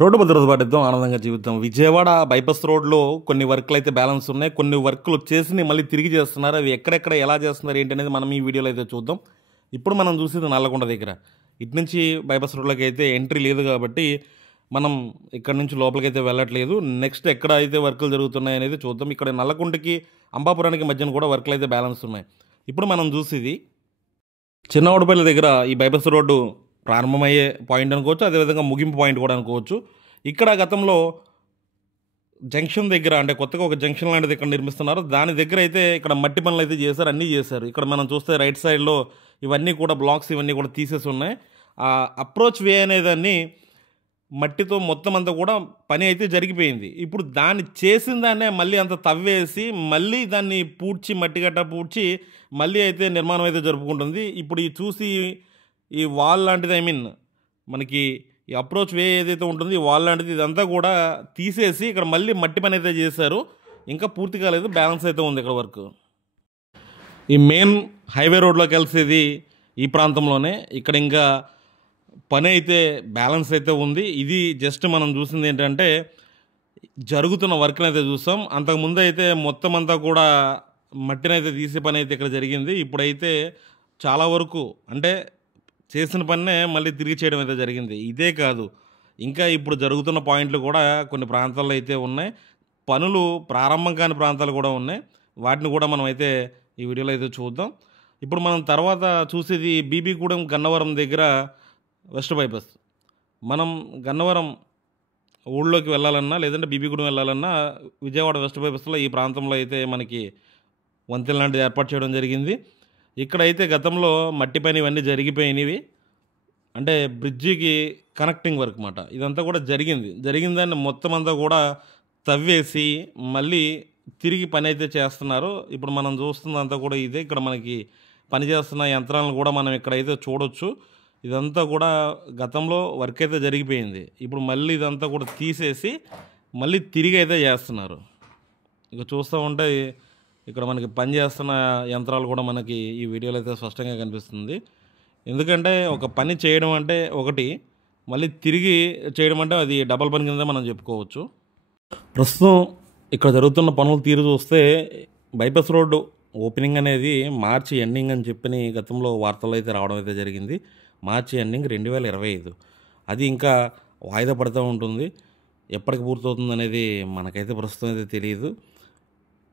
Road భద్రత పాటిద్దాం, ఆనందంగా జీవిద్దాం. విజయవాడ బైపాస్ రోడ్లో కొన్ని వర్క్లు అయితే బ్యాలెన్స్ ఉన్నాయి. కొన్ని వర్క్లు చేసి మళ్ళీ తిరిగి చేస్తున్నారు. అవి ఎక్కడెక్కడ ఎలా చేస్తున్నారు ఏంటి అనేది మనం ఈ వీడియోలో అయితే చూద్దాం. ఇప్పుడు మనం చూసేది నల్లకొండ దగ్గర. ఇటు నుంచి బైపాస్ రోడ్లోకి అయితే ఎంట్రీ లేదు కాబట్టి మనం ఇక్కడ నుంచి లోపలికి అయితే వెళ్ళట్లేదు. నెక్స్ట్ ఎక్కడ అయితే వర్కులు జరుగుతున్నాయి అనేది చూద్దాం. ఇక్కడ నల్లకొండకి అంబాపురానికి మధ్యన కూడా వర్కులు అయితే బ్యాలెన్స్ ఉన్నాయి. ఇప్పుడు మనం చూసేది చిన్నవాడపల్లి దగ్గర ఈ బైపాస్ రోడ్డు ప్రారంభమయ్యే పాయింట్ అనుకోవచ్చు, అదేవిధంగా ముగింపు పాయింట్ కూడా అనుకోవచ్చు. ఇక్కడ గతంలో జంక్షన్ దగ్గర అంటే కొత్తగా ఒక జంక్షన్ లాంటిది ఇక్కడ నిర్మిస్తున్నారు. దాని దగ్గర అయితే ఇక్కడ మట్టి పనులు అయితే చేశారు, అన్నీ చేశారు. ఇక్కడ మనం చూస్తే రైట్ సైడ్లో ఇవన్నీ కూడా బ్లాక్స్ ఇవన్నీ కూడా తీసేసి ఉన్నాయి. ఆ అప్రోచ్ వే అనేదాన్ని మట్టితో మొత్తం అంతా కూడా పని అయితే జరిగిపోయింది. ఇప్పుడు దాన్ని చేసిన దాన్నే మళ్ళీ అంత తవ్వేసి మళ్ళీ దాన్ని పూడ్చి మట్టి గట్ట పూడ్చి మళ్ళీ అయితే నిర్మాణం అయితే జరుపుకుంటుంది. ఇప్పుడు ఈ చూసి ఈ వాల్ లాంటిది మనకి ఈ అప్రోచ్ వే ఏదైతే ఉంటుందో ఈ వాల్ లాంటిది ఇదంతా కూడా తీసేసి ఇక్కడ మళ్ళీ మట్టి పని అయితే చేశారు. ఇంకా పూర్తి కాలేదు, బ్యాలెన్స్ అయితే ఉంది ఇక్కడ వర్క్. ఈ మెయిన్ హైవే రోడ్లోకి కలిసేది ఈ ప్రాంతంలోనే. ఇక్కడ ఇంకా పని అయితే బ్యాలెన్స్ అయితే ఉంది. ఇది జస్ట్ మనం చూసింది ఏంటంటే జరుగుతున్న వర్క్ని అయితే చూసాం. అంతకుముందు అయితే మొత్తం అంతా కూడా మట్టిని అయితే తీసే పని అయితే ఇక్కడ జరిగింది. ఇప్పుడైతే చాలా వరకు అంటే చేసిన పన్నే మళ్ళీ తిరిగి చేయడం అయితే జరిగింది. ఇదే కాదు, ఇంకా ఇప్పుడు జరుగుతున్న పాయింట్లు కూడా కొన్ని ప్రాంతాల్లో అయితే ఉన్నాయి. పనులు ప్రారంభం కాని ప్రాంతాలు కూడా ఉన్నాయి. వాటిని కూడా మనం అయితే ఈ వీడియోలో అయితే చూద్దాం. ఇప్పుడు మనం తర్వాత చూసేది బీబీగూడెం గన్నవరం దగ్గర వెస్ట్ బైపాస్. మనం గన్నవరం ఊళ్ళోకి వెళ్ళాలన్నా లేదంటే బీబీగూడెం వెళ్ళాలన్నా విజయవాడ వెస్ట్ బైపాస్లో ఈ ప్రాంతంలో అయితే మనకి వంతెన లాంటిది ఏర్పాటు చేయడం జరిగింది. ఇక్కడైతే గతంలో మట్టి పని ఇవన్నీ జరిగిపోయినవి, అంటే బ్రిడ్జికి కనెక్టింగ్ వర్క్ మాట ఇదంతా కూడా జరిగిందాన్ని మొత్తం అంతా కూడా తవ్వేసి మళ్ళీ తిరిగి పని అయితే చేస్తున్నారు. ఇప్పుడు మనం చూస్తున్నంతా కూడా ఇదే. ఇక్కడ మనకి పనిచేస్తున్న యంత్రాలను కూడా మనం ఇక్కడైతే చూడొచ్చు. ఇదంతా కూడా గతంలో వర్క్ అయితే జరిగిపోయింది. ఇప్పుడు మళ్ళీ ఇదంతా కూడా తీసేసి మళ్ళీ తిరిగి అయితే చేస్తున్నారు. ఇక చూస్తూ ఉంటే ఇక్కడ మనకి పని చేస్తున్న యంత్రాలు కూడా మనకి ఈ వీడియోలో అయితే స్పష్టంగా కనిపిస్తుంది. ఎందుకంటే ఒక పని చేయడం అంటే ఒకటి, మళ్ళీ తిరిగి చేయడం అంటే అది డబల్ పని కింద మనం చెప్పుకోవచ్చు. ప్రస్తుతం ఇక్కడ జరుగుతున్న పనులు తీరు చూస్తే బైపాస్ రోడ్డు ఓపెనింగ్ అనేది మార్చి ఎండింగ్ అని చెప్పి గతంలో వార్తల్లో అయితే రావడం అయితే జరిగింది. మార్చి ఎండింగ్ 2025. అది ఇంకా వాయిదా పడుతూ ఉంటుంది. ఎప్పటికి పూర్తవుతుంది అనేది మనకైతే ప్రస్తుతం అయితే తెలియదు.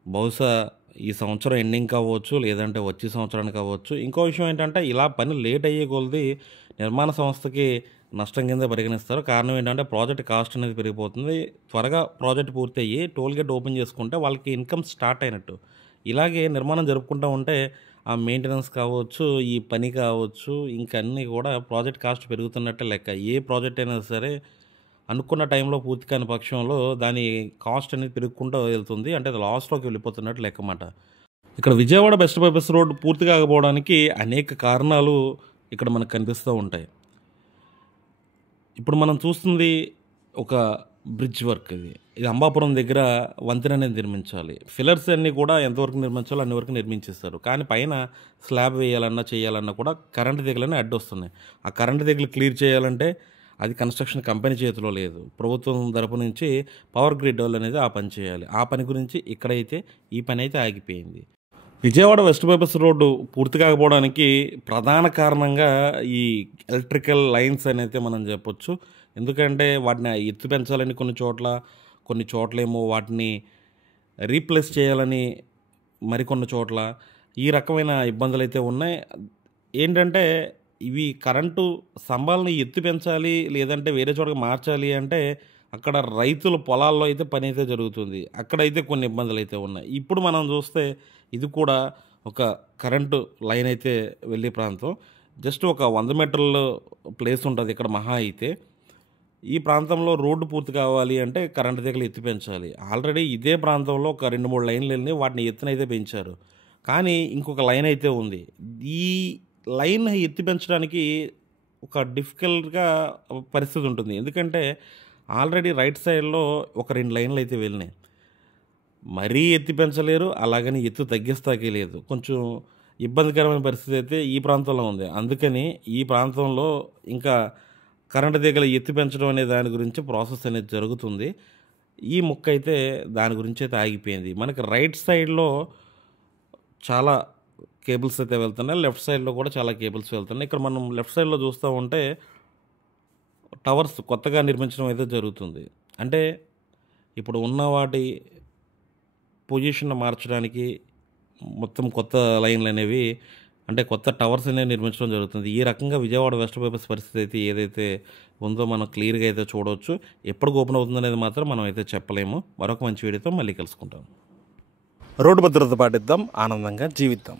బహుశా ఈ సంవత్సరం ఎండింగ్ కావచ్చు, లేదంటే వచ్చే సంవత్సరానికి కావచ్చు. ఇంకో విషయం ఏంటంటే ఇలా పని లేట్ అయ్యే కొలది నిర్మాణ సంస్థకి నష్టం కింద పరిగణిస్తారు. కారణం ఏంటంటే ప్రాజెక్ట్ కాస్ట్ అనేది పెరిగిపోతుంది. త్వరగా ప్రాజెక్ట్ పూర్తి అయ్యి టోల్ గేట్ ఓపెన్ చేసుకుంటే వాళ్ళకి ఇన్కమ్ స్టార్ట్ అయినట్టు. ఇలాగే నిర్మాణం జరుపుకుంటూ ఉంటే ఆ మెయింటెనెన్స్ కావచ్చు, ఈ పని కావచ్చు, ఇంకా అన్నీ కూడా ప్రాజెక్ట్ కాస్ట్ పెరుగుతున్నట్టే లెక్క. ఏ ప్రాజెక్ట్ అయినా సరే అనుకున్న టైంలో పూర్తి కాని పక్షంలో దాని కాస్ట్ అనేది పెరుగుకుంటూ వెళ్తుంది. అంటే అది లాస్ట్లోకి వెళ్ళిపోతున్నట్టు లెక్కమాట. ఇక్కడ విజయవాడ వెస్ట్ బైపాస్ రోడ్ పూర్తి కాకపోవడానికి అనేక కారణాలు ఇక్కడ మనకు కనిపిస్తూ ఉంటాయి. ఇప్పుడు మనం చూస్తుంది ఒక బ్రిడ్జ్ వర్క్. ఇది అంబాపురం దగ్గర వంతెన అనేది నిర్మించాలి. ఫిల్లర్స్ అన్నీ కూడా ఎంతవరకు నిర్మించాలో అన్ని వరకు నిర్మించేస్తారు. కానీ పైన స్లాబ్ వేయాలన్నా చేయాలన్నా కూడా కరెంటు తీగలనే అడ్డొస్తున్నాయి. ఆ కరెంటు తీగలు క్లియర్ చేయాలంటే అది కన్స్ట్రక్షన్ కంపెనీ చేతిలో లేదు. ప్రభుత్వం తరపు నుంచి పవర్ గ్రిడ్ వాళ్ళు అనేది ఆ పని చేయాలి. ఆ పని గురించి ఇక్కడైతే ఈ పని అయితే ఆగిపోయింది. విజయవాడ వెస్ట్ బైపాస్ రోడ్డు పూర్తి కాకపోవడానికి ప్రధాన కారణంగా ఈ ఎలక్ట్రికల్ లైన్స్ అనేది మనం చెప్పొచ్చు. ఎందుకంటే వాటిని ఎత్తు పెంచాలని కొన్ని చోట్లేమో వాటిని రీప్లేస్ చేయాలని మరికొన్ని చోట్ల ఈ రకమైన ఇబ్బందులు అయితే ఉన్నాయి. ఏంటంటే ఇవి కరెంటు స్తంభాలను ఎత్తు పెంచాలి లేదంటే వేరే చోటకి మార్చాలి అంటే అక్కడ రైతుల పొలాల్లో అయితే పని అయితే జరుగుతుంది. అక్కడైతే కొన్ని ఇబ్బందులు అయితే ఉన్నాయి. ఇప్పుడు మనం చూస్తే ఇది కూడా ఒక కరెంటు లైన్ అయితే వెళ్ళే ప్రాంతం. జస్ట్ ఒక 100 మీటర్ల ప్లేస్ ఉంటుంది ఇక్కడ మహా అయితే. ఈ ప్రాంతంలో రోడ్డు పూర్తి కావాలి అంటే కరెంటు తీగలు ఎత్తు పెంచాలి. ఆల్రెడీ ఇదే ప్రాంతంలో ఒక 2-3 లైన్లు వెళ్ళి వాటిని ఎత్తునైతే పెంచారు. కానీ ఇంకొక లైన్ అయితే ఉంది. ఈ లైన్ ఎత్తి పెంచడానికి ఒక డిఫికల్ట్గా పరిస్థితి ఉంటుంది. ఎందుకంటే ఆల్రెడీ రైట్ సైడ్లో ఒక 2 లైన్లు అయితే వెళ్ళినాయి. మరీ ఎత్తి పెంచలేరు, అలాగని ఎత్తు తగ్గిస్తాకే లేదు. కొంచెం ఇబ్బందికరమైన పరిస్థితి అయితే ఈ ప్రాంతంలో ఉంది. అందుకని ఈ ప్రాంతంలో ఇంకా కరెంటు తీగలు ఎత్తి పెంచడం అనే దాని గురించి ప్రాసెస్ అనేది జరుగుతుంది. ఈ ముక్క అయితే దాని గురించి అయితే ఆగిపోయింది. మనకి రైట్ సైడ్లో చాలా కేబుల్స్ అయితే వెళ్తున్నాయి, లెఫ్ట్ సైడ్లో కూడా చాలా కేబుల్స్ వెళ్తున్నాయి. ఇక్కడ మనం లెఫ్ట్ సైడ్లో చూస్తూ ఉంటే టవర్స్ కొత్తగా నిర్మించడం అయితే జరుగుతుంది. అంటే ఇప్పుడు ఉన్న వాటి పొజిషన్ మార్చడానికి మొత్తం కొత్త లైన్లు అనేవి, అంటే కొత్త టవర్స్ అనేవి నిర్మించడం జరుగుతుంది. ఈ రకంగా విజయవాడ వెస్ట్ బైపాస్ పరిస్థితి అయితే ఏదైతే ఉందో మనం క్లియర్గా అయితే చూడవచ్చు. ఎప్పటికి ఓపెన్ అవుతుందనేది మాత్రం మనం అయితే చెప్పలేము. మరొక మంచి వీడియోతో మళ్ళీ కలుసుకుంటాం. రోడ్డు భద్రత పాటిద్దాం, ఆనందంగా జీవిద్దాం.